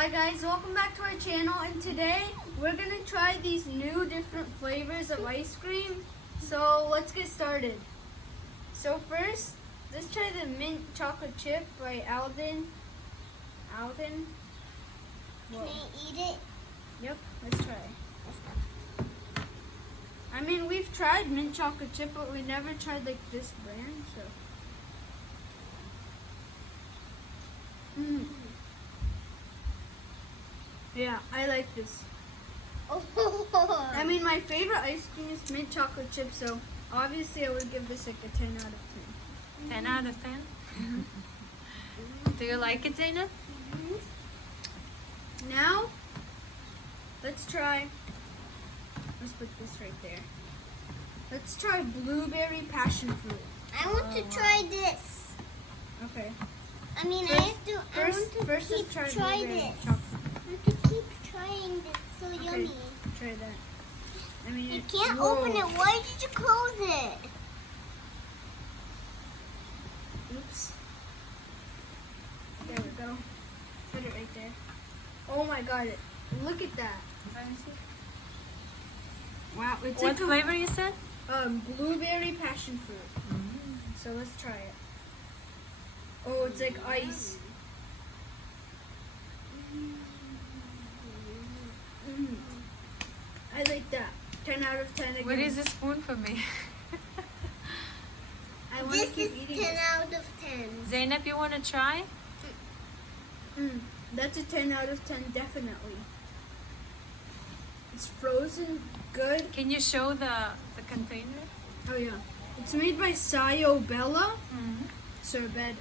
Hi guys, welcome back to our channel, and today we're going to try these new different flavors of ice cream. So let's get started. So first, let's try the mint chocolate chip by Almond. Can I eat it? Yep, let's try. I mean, we've tried mint chocolate chip, but we never tried like this brand, so. Yeah, I like this. I mean, my favorite ice cream is mint chocolate chip, so obviously I would give this like a 10 out of 10. 10 out of 10? Do you like it, Zaina? Now, let's try, let's put this right there. Let's try blueberry passion fruit. I want to try this. Okay. I mean, First- I want to First, keep let's try try blueberry this. chocolate. I want to keep trying this. So Okay, yummy. try that. I mean, You can't whoa. open it. Why did you close it? Oops. There we go. Put it right there. Oh my god, look at that. Wow, it's What like flavor you said? blueberry passion fruit. So let's try it. Oh, it's like ice. I like that. 10 out of 10 again. What is a spoon for me? I want to This keep is eating 10 it. out of 10. Zainab, you want to try? That's a 10 out of 10, definitely. It's frozen good. Can you show the container? Oh yeah. It's made by Sayo Bella Sorbetto.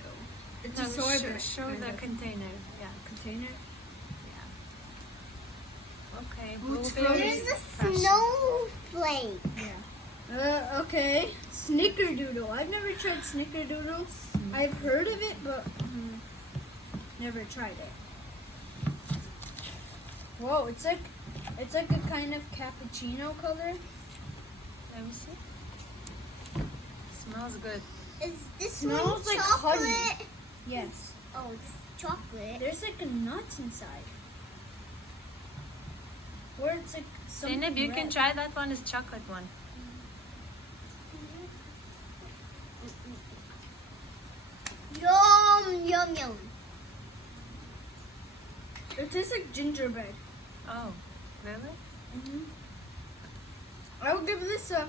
It's No, a sorbet. show kind the of container. Yeah. container. Okay. Oh, it's blueberry There's a passion. snowflake. Okay. Snickerdoodle. I've never tried Snickerdoodle. I've heard of it, but never tried it. Whoa, it's like a kind of cappuccino color. Let me see. Smells good. Is this Smells one like chocolate? honey. Yes. Oh, this is chocolate. There's like a nuts inside. Or it's like something Zainab, you can red. try that one. Is chocolate one. Yum, yum, yum. It tastes like gingerbread. Oh, really? I will give this a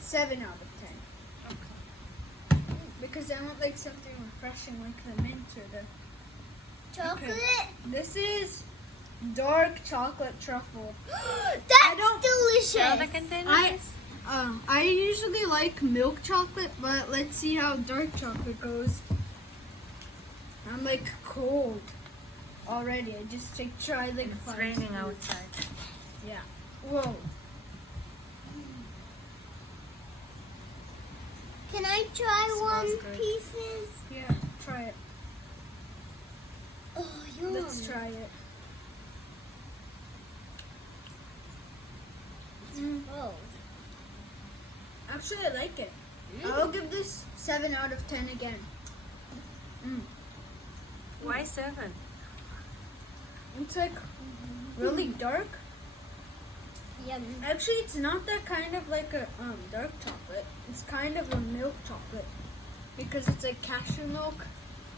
7 out of 10. Okay. Because I want like something refreshing like the mint or the... Chocolate? This is dark chocolate truffle. That's delicious. Show the container. please. I usually like milk chocolate, but let's see how dark chocolate goes. I'm like cold already. I just tried like It's 5 raining scoops. outside. Yeah. Whoa. Can I try Smells one good. pieces? Yeah, try it. Oh, yum. Let's try it. Oh. Actually, I like it. I'll give this 7 out of 10 again. Why 7? It's like really dark. Yum. Actually, it's not that kind of like a dark chocolate. It's kind of a milk chocolate because it's like cashew milk.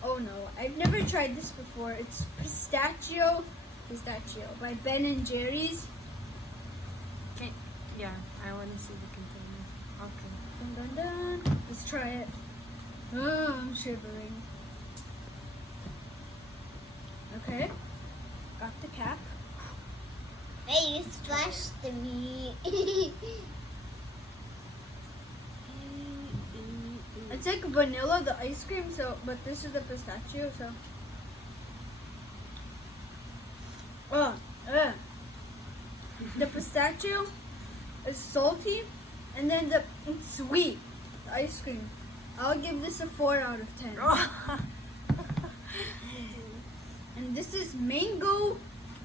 Oh no, I've never tried this before. It's pistachio by Ben and Jerry's. Okay. Yeah, I want to see the container. Okay. Dun, dun, dun. Let's try it. Oh, I'm shivering. Okay, got the cap. Hey, you splashed the meat. It's like vanilla, the ice cream, but this is the pistachio, so. The pistachio is salty, and then it's sweet, the ice cream. I'll give this a 4 out of 10. And this is mango.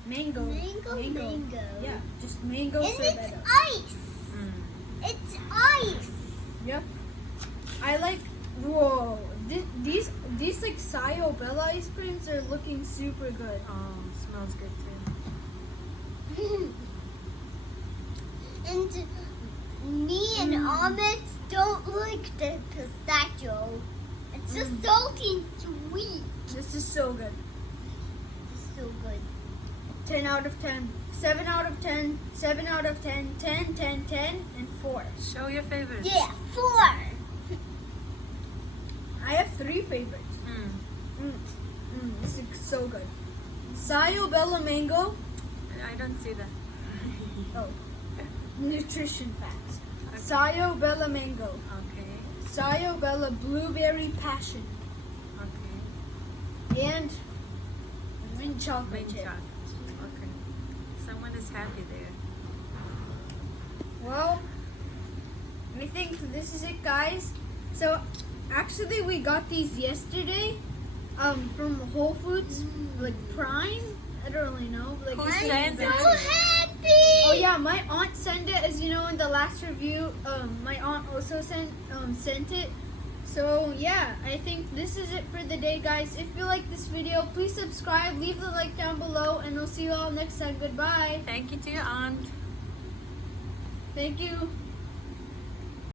Mango. Yeah, just mango And it's sorbetto. ice. It's ice. Yep. I like, whoa, These like Sayo Bella ice creams are looking super good. Oh, smells good too. And me and Almond don't like the pistachio. It's just salty and sweet. This is so good. It's so good. 10 out of 10. 7 out of 10. 7 out of 10. 10, 10, 10, and 4. Show your favorites. Yeah, 4. I have 3 favorites. This is so good. Sayo Bella Mango. I don't see that. Oh. Nutrition facts. Okay. Sayo Bella Mango. Okay. Sayo Bella Blueberry Passion. Okay. And mint chocolate Mint chip. chocolate. Okay. Someone is happy there. Well, I think this is it, guys. So, actually, we got these yesterday from Whole Foods, like Prime. I don't really know. Like, Who it's sent So it? happy. Oh yeah, my aunt sent it. As you know, in the last review, my aunt also sent it. So yeah, I think this is it for the day, guys. If you like this video, please subscribe, leave the like down below, and we'll see you all next time. Goodbye. Thank you to your aunt. Thank you.